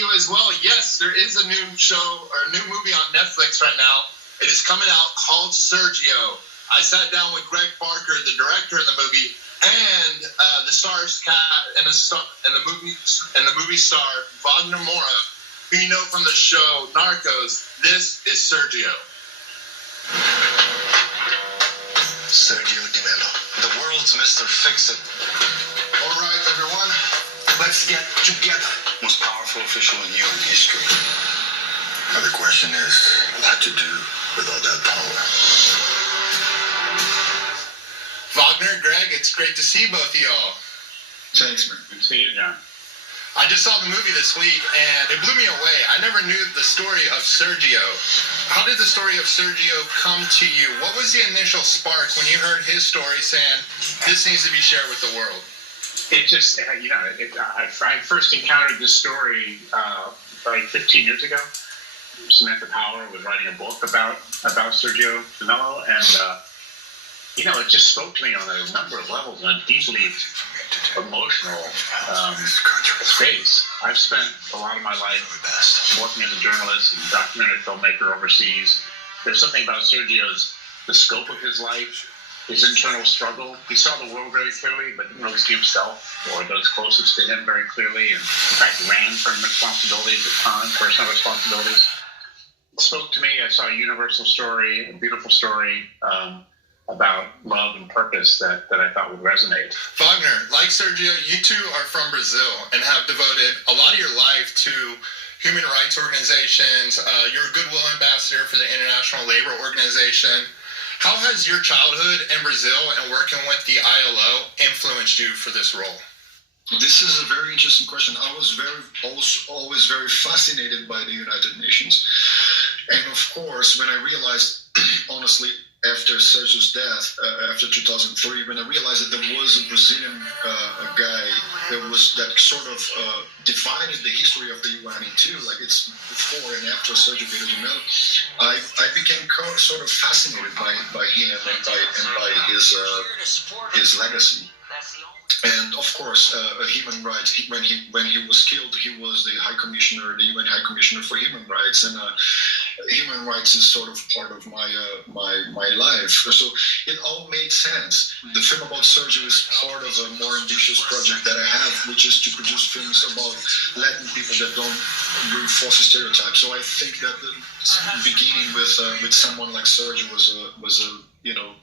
you as well. Yes, there is a new show or a new movie on Netflix right now. It is coming out called Sergio. I sat down with Greg Barker, the director of the movie, and the stars and the movie star Wagner Moura, who you know from the show Narcos. This is Sergio. Sergio Di Mello, the world's Mr. Fix-It. All right, everyone, let's get together. Most powerful official in human history. Now the question is, what to do with all that power? Wagner, Greg, it's great to see both of y'all. Thanks, man. Good to see you, John. I just saw the movie this week, and it blew me away. I never knew the story of Sergio. How did the story of Sergio come to you? What was the initial spark when you heard his story saying, this needs to be shared with the world? It just, I first encountered this story like 15 years ago. Samantha Power was writing a book about Sergio Di Mello, and it just spoke to me on a number of levels in a deeply emotional space. I've spent a lot of my life working as a journalist and documentary filmmaker overseas. There's something about the scope of his life, his internal struggle. He saw the world very clearly, but didn't really see himself or those closest to him very clearly, and in fact ran from responsibilities at times, personal responsibilities. It spoke to me. I saw a universal story, a beautiful story, about love and purpose that I thought would resonate. Wagner, like Sergio, you two are from Brazil and have devoted a lot of your life to human rights organizations. You're a goodwill ambassador for the International Labor Organization. How has your childhood in Brazil and working with the ILO influenced you for this role? This is a very interesting question. I was always very fascinated by the United Nations. And of course, when I realized, honestly, after Sergio's death, after 2003, when I realized that there was a Brazilian guy that sort of divided the history of the UN in two, like it's before and after Sergio Di Mello, I became sort of fascinated by him and by his legacy. And of course, human rights. When he was killed, he was the UN High Commissioner for Human Rights, and human rights is sort of part of my life. So it all made sense. The film about Sergio is part of a more ambitious project that I have, which is to produce films about Latin people that don't reinforce stereotypes. So I think that beginning with someone like Sergio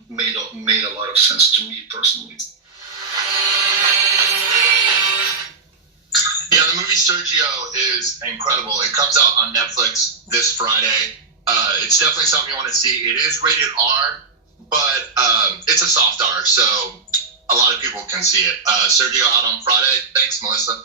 made a lot of sense to me personally. Yeah, the movie Sergio is incredible. It comes out on Netflix this Friday. It's definitely something you want to see. It is rated R, but it's a soft R, so a lot of people can see it. Sergio out on Friday. Thanks, Melissa.